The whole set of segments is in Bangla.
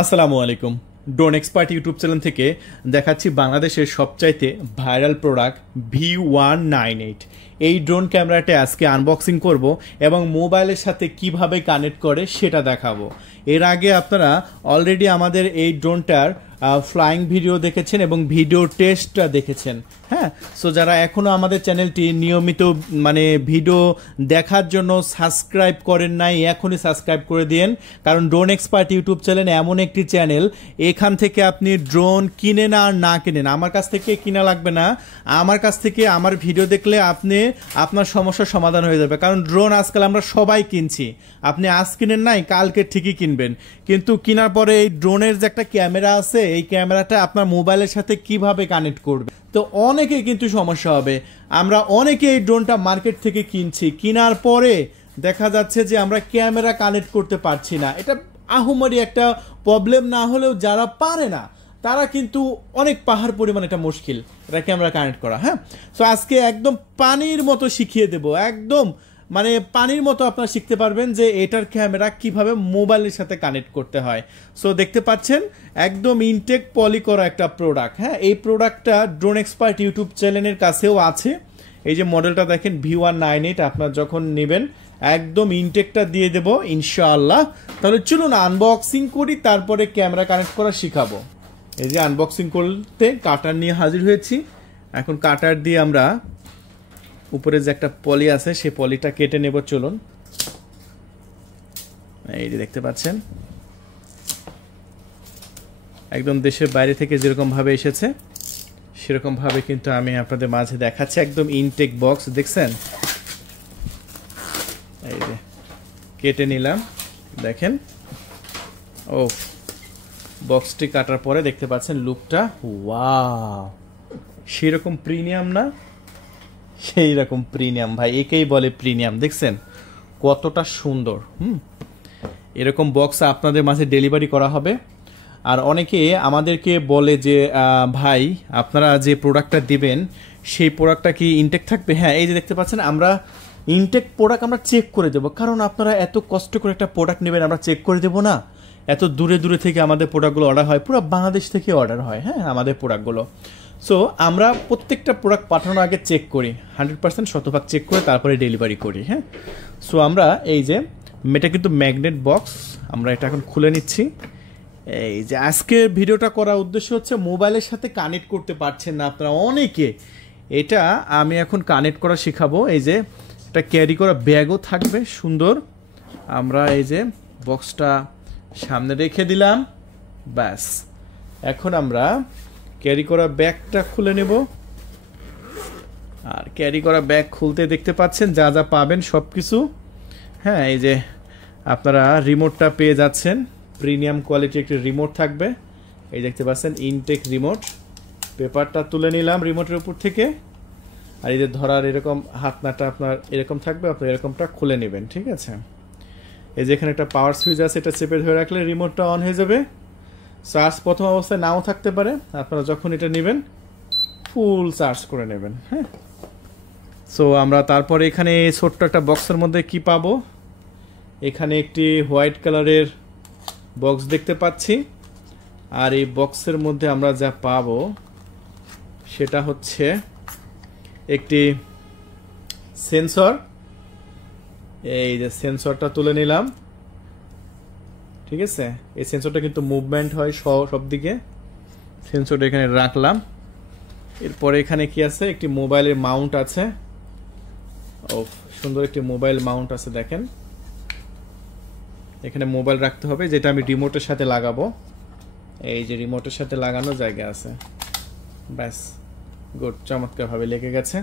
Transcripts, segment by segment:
আসসালামু আলাইকুম। ড্রোন এক্সপার্ট ইউটিউব চ্যানেল থেকে দেখাচ্ছি বাংলাদেশের সবচাইতে ভাইরাল প্রোডাক্ট V198। এই ড্রোন ক্যামেরাটা আজকে আনবক্সিং করব এবং মোবাইলের সাথে কিভাবে কানেক্ট করে সেটা দেখাবো। এর আগে আপনারা অলরেডি আমাদের এই ড্রোনটার ফ্লাইং ভিডিও দেখেছেন এবং ভিডিও টেস্টটা দেখেছেন। হ্যাঁ, সো যারা এখনও আমাদের চ্যানেলটি নিয়মিত ভিডিও দেখার জন্য সাবস্ক্রাইব করেন নাই, এখনই সাবস্ক্রাইব করে দিন, কারণ ড্রোন এক্সপার্ট ইউটিউব চ্যানেল এমন একটি চ্যানেল, এখান থেকে আপনি ড্রোন কিনেন আর না কিনেন, আমার কাছ থেকে কিনা লাগবে না, আমার কাছ থেকে আমার ভিডিও দেখলে আপনি আপনার সমস্যার সমাধান হয়ে যাবে। কারণ ড্রোন আজকাল আমরা সবাই কিনছি, আপনি আজ কিনেন নাই কালকে ঠিকই কিনবেন, কিন্তু কেনার পরে এই ড্রোনের যে একটা ক্যামেরা আছে, এই ক্যামেরাটা আপনার মোবাইলের সাথে কিভাবে কানেক্ট করবে, তো অনেকে কিন্তু সমস্যা হবে। আমরা অনেকে এই ড্রোনটা মার্কেট থেকে কিনছি, কেনার পরে দেখা যাচ্ছে যে আমরা ক্যামেরা কানেক্ট করতে পারছি না। এটা আহুমারি একটা প্রবলেম না হলেও যারা পারে না তারা কিন্তু অনেক পাহাড় পরিমাণ এটা মুশকিল এটা ক্যামেরা কানেক্ট করা। হ্যাঁ, সো আজকে একদম পানির মতো শিখিয়ে দেব, একদম পানির মতো আপনারা শিখতে পারবেন যে এটার ক্যামেরা কিভাবে মোবাইলের সাথে কানেক্ট করতে হয়। সো দেখতে পাচ্ছেন একদম ইনটেক পলি করা একটা প্রোডাক্ট। হ্যাঁ, এই প্রোডাক্টটা ড্রোন এক্সপার্ট ইউটিউব চ্যানেলের কাছেও আছে। এই যে মডেলটা দেখেন V198, আপনার যখন নেবেন একদম ইনটেকটা দিয়ে দেব ইনশাআল্লাহ। তাহলে চলুন আনবক্সিং করি, তারপরে ক্যামেরা কানেক্ট করা শিখাবো। এই যে আনবক্সিং করতে কাটার নিয়ে হাজির হয়েছি। এখন কাটার দিয়ে আমরা উপরে যে একটা পলি আছে সেই পলিটা কেটে নেব। চলুন, এই যে দেখতে পাচ্ছেন একদম দেশের বাইরে থেকে যেরকম ভাবে এসেছে সেরকম ভাবে কিন্তু আমি আপনাদের মাঝে দেখাচ্ছি। একদম ইনটেক বক্স দেখছেন, এই যে কেটে নিলাম। দেখেন, ও বক্সটি কাটার পরে দেখতে পাচ্ছেন লুকটা, ওয়াও, সেরকম প্রিমিয়াম না, সেই রকম প্রিমিয়াম ভাই, একেই বলে প্রিমিয়াম। দেখছেন কতটা সুন্দর। এরকম বক্স আপনাদের মাঝে ডেলিভারি করা হবে। আর অনেকে আমাদেরকে বলে যে ভাই আপনারা যে প্রোডাক্টটা দিবেন সেই প্রোডাক্টটা কি ইনটেক থাকবে? হ্যাঁ, এই যে দেখতে পাচ্ছেন আমরা ইনটেক প্রোডাক্ট আমরা চেক করে দেবো, কারণ আপনারা এত কষ্ট করে একটা প্রোডাক্ট নেবেন, আমরা চেক করে দেবো না? এত দূরে দূরে থেকে আমাদের প্রোডাক্টগুলো অর্ডার হয়, পুরো বাংলাদেশ থেকে অর্ডার হয়। হ্যাঁ, আমাদের প্রোডাক্টগুলো, সো আমরা প্রত্যেকটা প্রোডাক্ট পাঠানোর আগে চেক করি, 100% শতভাগ চেক করে তারপরে ডেলিভারি করি। হ্যাঁ, সো আমরা এই যে এটা কিন্তু ম্যাগনেট বক্স, আমরা এটা এখন খুলে নিচ্ছি। এই যে আজকের ভিডিওটা করার উদ্দেশ্য হচ্ছে মোবাইলের সাথে কানেক্ট করতে পারছেন না আপনারা অনেকে, এটা আমি এখন কানেক্ট করা শেখাবো। এই যে এটা ক্যারি করা ব্যাগও থাকবে সুন্দর। আমরা এই যে বক্সটা সামনে রেখে দিলাম, ব্যাস। এখন আমরা ক্যারি করা ব্যাগটা খুলে নেব। আর ক্যারি করা ব্যাগ খুলতে দেখতে পাচ্ছেন যা যা পাবেন সব কিছু। হ্যাঁ, এই যে আপনারা রিমোটটা পেয়ে যাচ্ছেন, প্রিমিয়াম কোয়ালিটি একটি রিমোট থাকবে। এই দেখতে পাচ্ছেন ইনটেক রিমোট। পেপারটা তুলে নিলাম রিমোটের উপর থেকে। আর এই যে ধরার এরকম হাতনাটা আপনার এরকম থাকবে, আপনার এরকমটা খুলে নেবেন। ঠিক আছে, এই যে এখানে একটা পাওয়ার সুইচ আছে, এটা চেপে ধরে রাখলে রিমোটটা অন হয়ে যাবে। চার্জ প্রথম অবস্থায় নাও থাকতে পারে, আপনারা যখন এটা নেবেন ফুল চার্জ করে নেবেন। হ্যাঁ, সো আমরা তারপরে এখানে ছোট্ট একটা বক্সের মধ্যে কি পাবো, এখানে একটি হোয়াইট কালারের বক্স দেখতে পাচ্ছি। আর এই বক্সের মধ্যে আমরা যা পাবো সেটা হচ্ছে একটি সেন্সর। এই যে সেন্সরটা তুলে নিলাম। ঠিক আছে, এই সেন্সরটা কিন্তু মুভমেন্ট হয় সব দিকে। সেন্সরটা এখানে রাখলাম। এরপরে এখানে কি আছে, একটি মোবাইলের মাউন্ট আছে। ও সুন্দর একটি মোবাইল মাউন্ট আছে, দেখেন এখানে মোবাইল রাখতে হবে, যেটা আমি রিমোটের সাথে লাগাবো। এই যে রিমোটের সাথে লাগানো জায়গা আছে, ব্যাস, গুড, চমৎকার ভাবে লেগে গেছে।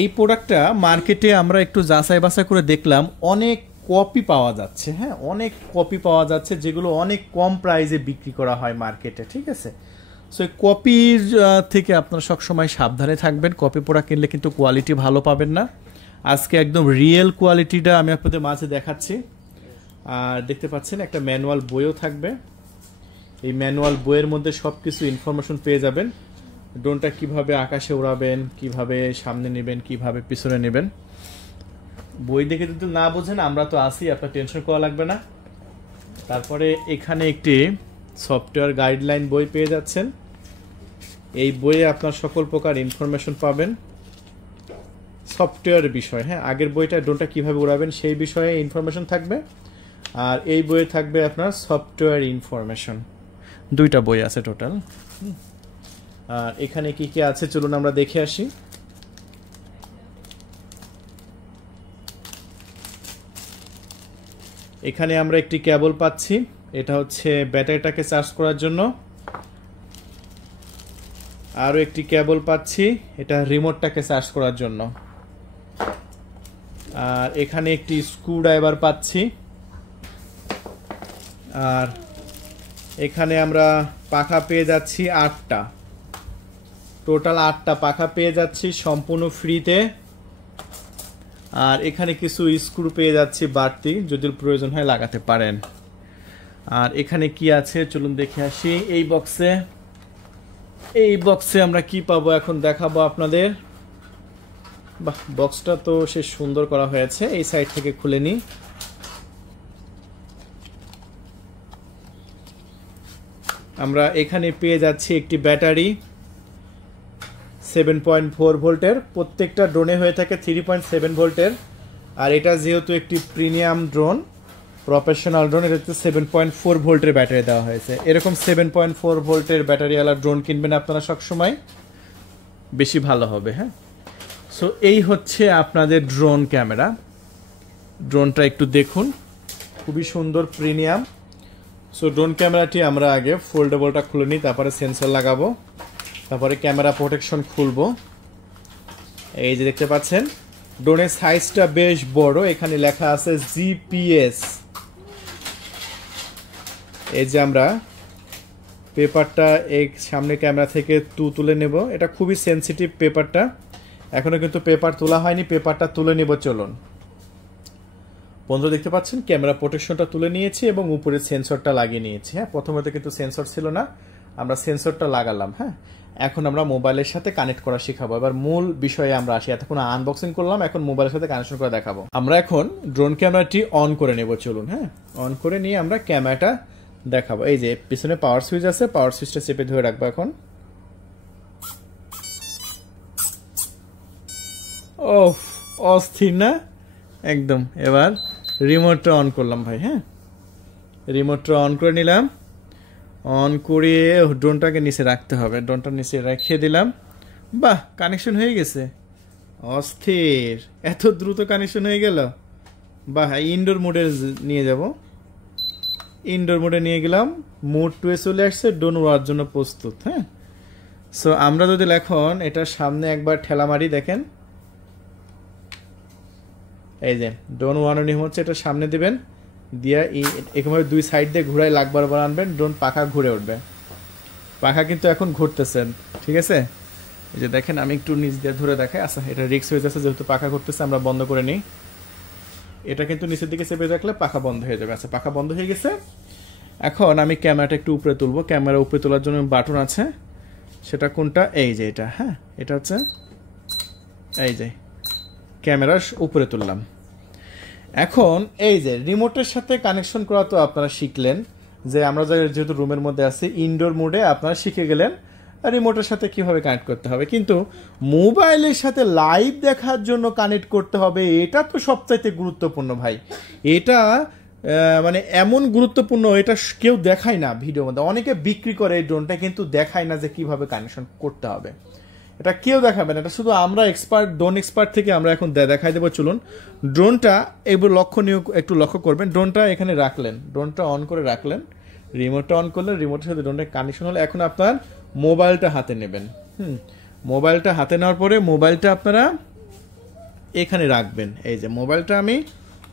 এই প্রোডাক্টটা মার্কেটে আমরা একটু যাচাই বাছাই করে দেখলাম, অনেক কপি পাওয়া যাচ্ছে। হ্যাঁ, অনেক কপি পাওয়া যাচ্ছে যেগুলো অনেক কম প্রাইসে বিক্রি করা হয় মার্কেটে। ঠিক আছে, সো এই কপির থেকে আপনারা সবসময় সাবধানে থাকবেন। কপি প্রোডাক্ট কিনলে কিন্তু কোয়ালিটি ভালো পাবেন না। আজকে একদম রিয়েল কোয়ালিটিটা আমি আপনাদের মাঝে দেখাচ্ছি। আর দেখতে পাচ্ছেন একটা ম্যানুয়াল বইও থাকবে। এই ম্যানুয়াল বইয়ের মধ্যে সব কিছু ইনফরমেশন পেয়ে যাবেন। ড্রোনটা কিভাবে আকাশে উড়াবেন, কিভাবে সামনে নেবেন, কিভাবে পিছনে নেবেন। বই দেখে যদি না বোঝেন আমরা তো আসি, আপনার টেনশন করা লাগবে না। তারপরে এখানে একটি সফটওয়্যার গাইডলাইন বই পেয়ে যাচ্ছেন। এই বইয়ে আপনার সকল প্রকার ইনফরমেশন পাবেন সফটওয়্যার বিষয়। হ্যাঁ, আগের বইটা ড্রোনটা কিভাবে উড়াবেন সেই বিষয়ে ইনফরমেশন থাকবে, আর এই বইয়ে থাকবে আপনার সফটওয়্যার ইনফরমেশন। দুইটা বই আছে টোটাল। আর এখানে কি কি আছে চলুন আমরা দেখে আসি। এখানে আমরা একটি কেবল পাচ্ছি, এটা হচ্ছে ব্যাটারিটাকে চার্জ করার জন্য। আরও একটি কেবল পাচ্ছি, এটা রিমোটটাকে চার্জ করার জন্য। আর এখানে একটি স্ক্রুড্রাইভার পাচ্ছি। আর এখানে আমরা পাখা পেয়ে যাচ্ছি 8টা, টোটাল 8টা পাখা পেয়ে যাচ্ছি সম্পূর্ণ ফ্রিতে। আর এখানে কিছু স্ক্রু পেয়ে যাচ্ছি বাড়তি, যদি প্রয়োজন হয় লাগাতে পারেন। আর এখানে কি আছে চলুন দেখে আসি। এই বক্সে আমরা কি পাবো এখন দেখাবো আপনাদের। বাহ, বক্সটা তো সে সুন্দর করা হয়েছে। এই সাইড থেকে খুলে নিই। আমরা এখানে পেয়ে যাচ্ছি একটি ব্যাটারি 7.4 ভোল্টের, প্রত্যেকটা ড্রোনে হয়ে থাকে 3.7 ভোল্টের। আর এটা যেহেতু একটি প্রিমিয়াম ড্রোন, প্রফেশনাল ড্রোন, এটাতে 7.4 ভোল্টের ব্যাটারি দেওয়া হয়েছে। এরকম 7.4 ভোল্টের ব্যাটারিওয়ালা ড্রোন কিনবেন আপনারা সবসময়, বেশি ভালো হবে। হ্যাঁ, সো এই হচ্ছে আপনাদের ড্রোন ক্যামেরা। ড্রোনটা একটু দেখুন, খুবই সুন্দর, প্রিমিয়াম। সো ড্রোন ক্যামেরাটি আমরা আগে ফোল্ডেবলটা খুলে নিই, তারপরে সেন্সর লাগাবো, তারপরে ক্যামেরা প্রোটেকশন খুলবো। এই যে দেখতে পাচ্ছেন ড্রোনের সাইজটা বেশ বড়, এখানে লেখা আছে জিপিএস। এই যে আমরা পেপারটা এই সামনে ক্যামেরা থেকে তুলে নেব, এটা খুবই সেন্সিটিভ পেপারটা, এখনো কিন্তু পেপার তোলা হয়নি, পেপারটা তুলে নেব। চলুন বন্ধুরা, দেখতে পাচ্ছেন ক্যামেরা প্রোটেকশনটা তুলে নিয়েছি এবং উপরে সেন্সরটা লাগিয়ে নিয়েছি। হ্যাঁ, প্রথমে তো কিন্তু সেন্সর ছিল না, আমরা সেন্সরটা লাগালাম। হ্যাঁ, এখন আমরা মোবাইলের সাথে কানেক্ট করা শিখাবো। এবার মূল বিষয়ে আমরা আসি। এতক্ষণ আনবক্সিং করলাম, এখন মোবাইলের সাথে কানেকশন করে দেখাবো। আমরা এখন ড্রোন ক্যামেরাটি অন করে নেব। চলুন, হ্যাঁ, অন করে নিয়ে আমরা ক্যামেরাটা দেখাবো। এই যে পিছনে পাওয়ার সুইচ আছে, পাওয়ার সুইচটা চেপে ধরে রাখবো এখন। ও অস্থির না একদম। এবার রিমোটটা অন করলাম ভাই। হ্যাঁ, রিমোটটা অন করে নিলাম। অন করে ড্রোনটাকে নিচে রাখতে হবে, ড্রোনটা নিচে রেখে দিলাম। বাহ, কানেকশন হয়ে গেছে। অস্থির, এত দ্রুত কানেকশন হয়ে গেল। বাহ, ইনডোর মোডে নিয়ে যাব। ইনডোর মোডে নিয়ে গেলাম, মোড 2 এ চলে আসছে, ড্রোন উড়ার জন্য প্রস্তুত। হ্যাঁ, সো আমরা যদি এখন এটার সামনে একবার ঠেলা মারি, দেখেন এই যে ড্রোন উড়ানোর নিয়ম হচ্ছে এটা সামনে দিবেন, দিয়া এরকমভাবে দুই সাইড দিয়ে ঘুরাই লাখ বারবার আনবেন, ড্রোন পাখা ঘুরে উঠবে। পাখা কিন্তু এখন ঘুরতেছেন, ঠিক আছে। এই যে দেখেন, আমি একটু নিচ দিয়ে ধরে দেখাই। আচ্ছা, এটা রিক্স হয়ে যাচ্ছে যেহেতু পাখা ঘুরতেছে, আমরা বন্ধ করে নিই। এটা কিন্তু নিচের দিকে চেপে রাখলে পাখা বন্ধ হয়ে যাবে। আচ্ছা, পাখা বন্ধ হয়ে গেছে। এখন আমি ক্যামেরাটা একটু উপরে তুলবো। ক্যামেরা উপরে তোলার জন্য বাটন আছে, সেটা কোনটা? এই যে এটা। হ্যাঁ, এটা হচ্ছে এই যে ক্যামেরা উপরে তুললাম। এখন এই যে রিমোটের সাথে কানেকশন করা তো আপনারা শিখলেন, যে আমরা যেহেতু রুমের মধ্যে আছি, ইনডোর মোডে আপনারা শিখে গেলেন রিমোটের সাথে কিভাবে কানেক্ট করতে হবে। কিন্তু মোবাইলের সাথে লাইভ দেখার জন্য কানেক্ট করতে হবে, এটা তো সবচাইতে গুরুত্বপূর্ণ ভাই। এটা মানে এমন গুরুত্বপূর্ণ, এটা কেউ দেখায় না ভিডিওর মধ্যে। অনেকে বিক্রি করে এই ড্রোনটা, কিন্তু দেখায় না যে কিভাবে কানেকশন করতে হবে। এটা কেউ দেখাবে না, এটা শুধু আমরা এক্সপার্ট, ড্রোন এক্সপার্ট থেকে আমরা এখন দেখাই দেবো। চলুন, ড্রোনটা এবার লক্ষণীয় একটু লক্ষ্য করবেন। ড্রোনটা এখানে রাখলেন, ড্রোনটা অন করে রাখলেন, রিমোটটা অন করলেন, রিমোটের সাথে ড্রোনটা কানেকশন হলে এখন আপনার মোবাইলটা হাতে নেবেন। মোবাইলটা হাতে নেওয়ার পরে মোবাইলটা আপনারা এখানে রাখবেন। এই যে মোবাইলটা আমি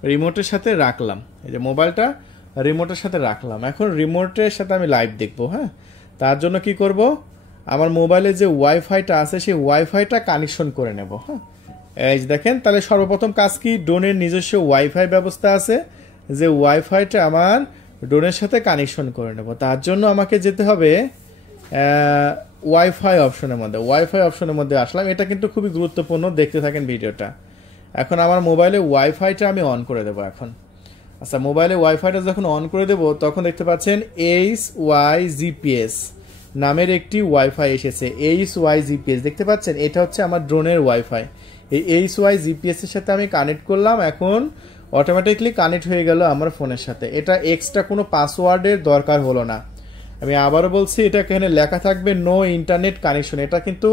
রিমোটের সাথে রাখলাম, এই যে মোবাইলটা রিমোটের সাথে রাখলাম। এখন রিমোটের সাথে আমি লাইভ দেখবো। হ্যাঁ, তার জন্য কি করব, আমার মোবাইলে যে ওয়াইফাইটা আছে সেই ওয়াইফাইটা কানেকশন করে নেব। হ্যাঁ, এই যে দেখেন, তাহলে সর্বপ্রথম কাজ কি, ড্রোনের নিজস্ব ওয়াইফাই ব্যবস্থা আছে, যে ওয়াইফাইটা আমার ড্রোনের সাথে কানেকশন করে নেব। তার জন্য আমাকে যেতে হবে ওয়াইফাই অপশনের মধ্যে। ওয়াইফাই অপশনের মধ্যে আসলাম, এটা কিন্তু খুবই গুরুত্বপূর্ণ, দেখতে থাকেন ভিডিওটা। এখন আমার মোবাইলে ওয়াইফাইটা আমি অন করে দেবো। এখন আচ্ছা, মোবাইলে ওয়াইফাইটা যখন অন করে দেব তখন দেখতে পাচ্ছেন HYGPS নামের একটি ওয়াইফাই এসেছে। HYGPS দেখতে পাচ্ছেন, এটা হচ্ছে আমার ড্রোনের ওয়াইফাই। এই HYGPS এর সাথে আমি কানেক্ট করলাম, এখন অটোমেটিকলি কানেক্ট হয়ে গেল আমার ফোনের সাথে। এটা এক্সট্রা কোনো পাসওয়ার্ডের দরকার হলো না। আমি আবারও বলছি, এটা এখানে লেখা থাকবে নো ইন্টারনেট কানেকশন। এটা কিন্তু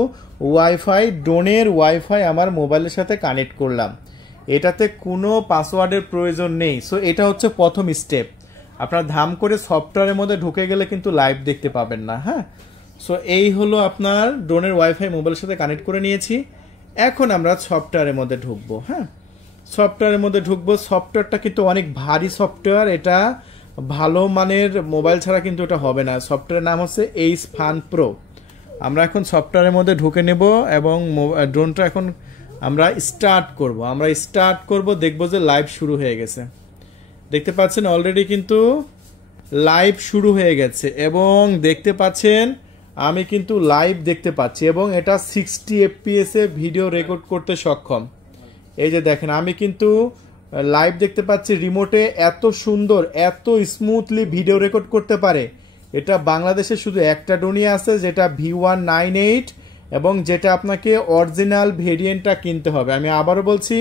ওয়াইফাই, ড্রোনের ওয়াইফাই আমার মোবাইলের সাথে কানেক্ট করলাম, এটাতে কোনো পাসওয়ার্ডের প্রয়োজন নেই। সো এটা হচ্ছে প্রথম স্টেপ। আপনার ধাম করে সফটওয়্যারের মধ্যে ঢুকে গেলে কিন্তু লাইভ দেখতে পাবেন না। হ্যাঁ, সো এই হলো আপনার ড্রোনের ওয়াইফাই মোবাইলের সাথে কানেক্ট করে নিয়েছি। এখন আমরা সফটওয়্যারের মধ্যে ঢুকবো। হ্যাঁ, সফটওয়্যারের মধ্যে ঢুকবো। সফটওয়্যারটা কিন্তু অনেক ভারী সফটওয়্যার, এটা ভালো মানের মোবাইল ছাড়া কিন্তু এটা হবে না। সফটওয়্যারের নাম হচ্ছে এইচ ফান প্রো। আমরা এখন সফটওয়্যারের মধ্যে ঢুকে নেব এবং ড্রোনটা এখন আমরা স্টার্ট করব। দেখব যে লাইভ শুরু হয়ে গেছে। দেখতে পাচ্ছেন অলরেডি কিন্তু লাইভ শুরু হয়ে গেছে এবং দেখতে পাচ্ছেন আমি কিন্তু লাইভ দেখতে পাচ্ছি এবং এটা 60 FPS এ ভিডিও রেকর্ড করতে সক্ষম। এই যে দেখেন, আমি কিন্তু লাইভ দেখতে পাচ্ছি। রিমোটে এত সুন্দর, এত স্মুথলি ভিডিও রেকর্ড করতে পারে, এটা বাংলাদেশে শুধু একটা ড্রোনই আছে, যেটা V198, এবং যেটা আপনাকে অরিজিনাল ভেরিয়েন্টটা কিনতে হবে। আমি আবারও বলছি,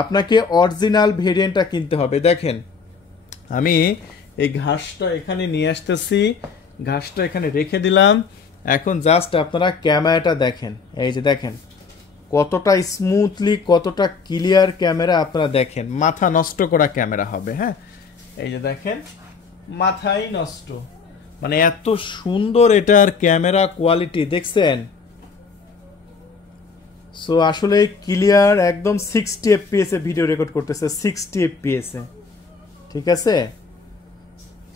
আপনাকে অরিজিনাল ভেরিয়েন্টটা কিনতে হবে। দেখেন, আমি এই ঘাসটা এখানে নিয়ে আসতেছি, ঘাসটা এখানে রেখে দিলাম। এখন জাস্ট আপনারা ক্যামেরাটা দেখেন। এই যে দেখেন কতটা স্মুথলি, কতটা ক্লিয়ার ক্যামেরা, আপনারা দেখেন, মাথা নষ্ট করা ক্যামেরা হবে। হ্যাঁ, এই যে দেখেন, মাথাই নষ্ট, মানে এত সুন্দর এটার ক্যামেরা কোয়ালিটি, দেখছেন? সো আসলে ক্লিয়ার, একদম 60 FPS এ ভিডিও রেকর্ড করতেছে, 60 FPS এ। ঠিক আছে,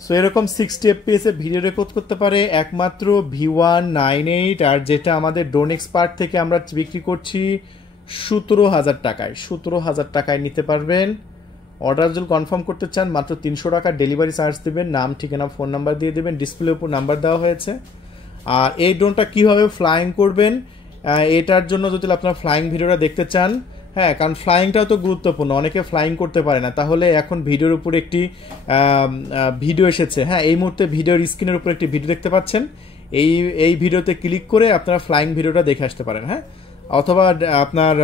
সো এরকম 60 FPS এ ভিডিও রেকর্ড করতে পারে একমাত্র V198, আর যেটা আমাদের ড্রোন এক্সপার্ট থেকে আমরা বিক্রি করছি 17,000 টাকায়। 17,000 টাকায় নিতে পারবেন। অর্ডার যদি কনফার্ম করতে চান মাত্র 300 টাকা ডেলিভারি চার্জ দেবেন, নাম, ঠিকানা, ফোন নাম্বার দিয়ে দেবেন, ডিসপ্লের উপর নাম্বার দেওয়া হয়েছে। আর এই ড্রোনটা কীভাবে ফ্লাইং করবেন, এটার জন্য যদি আপনারা ফ্লাইং ভিডিওটা দেখতে চান, হ্যাঁ, কারণ ফ্লাইংটাও তো গুরুত্বপূর্ণ, অনেকে ফ্লাইং করতে পারে না, তাহলে এখন ভিডিওর উপর একটি ভিডিও এসেছে। হ্যাঁ, এই মুহূর্তে ভিডিওর স্ক্রিনের উপর একটি ভিডিও দেখতে পাচ্ছেন। এই ভিডিওতে ক্লিক করে আপনারা ফ্লাইং ভিডিওটা দেখে আসতে পারেন। হ্যাঁ, অথবা আপনার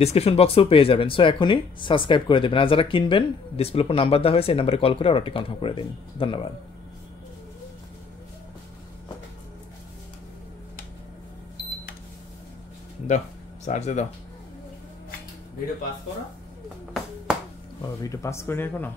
ডিসক্রিপশন বক্সেও পেয়ে যাবেন। সো এখনই সাবস্ক্রাইব করে দেবেন। আর যারা কিনবেন, ডিসপ্লের উপর নাম্বার দেওয়া হয়েছে, এই নাম্বারে কল করে অর্ডারটি কনফার্ম করে দিন। ধন্যবাদ। দাও, চার্জে দাও। ভিডিও পাস করো। ও, ভিডিও পাস করিনি এখনো।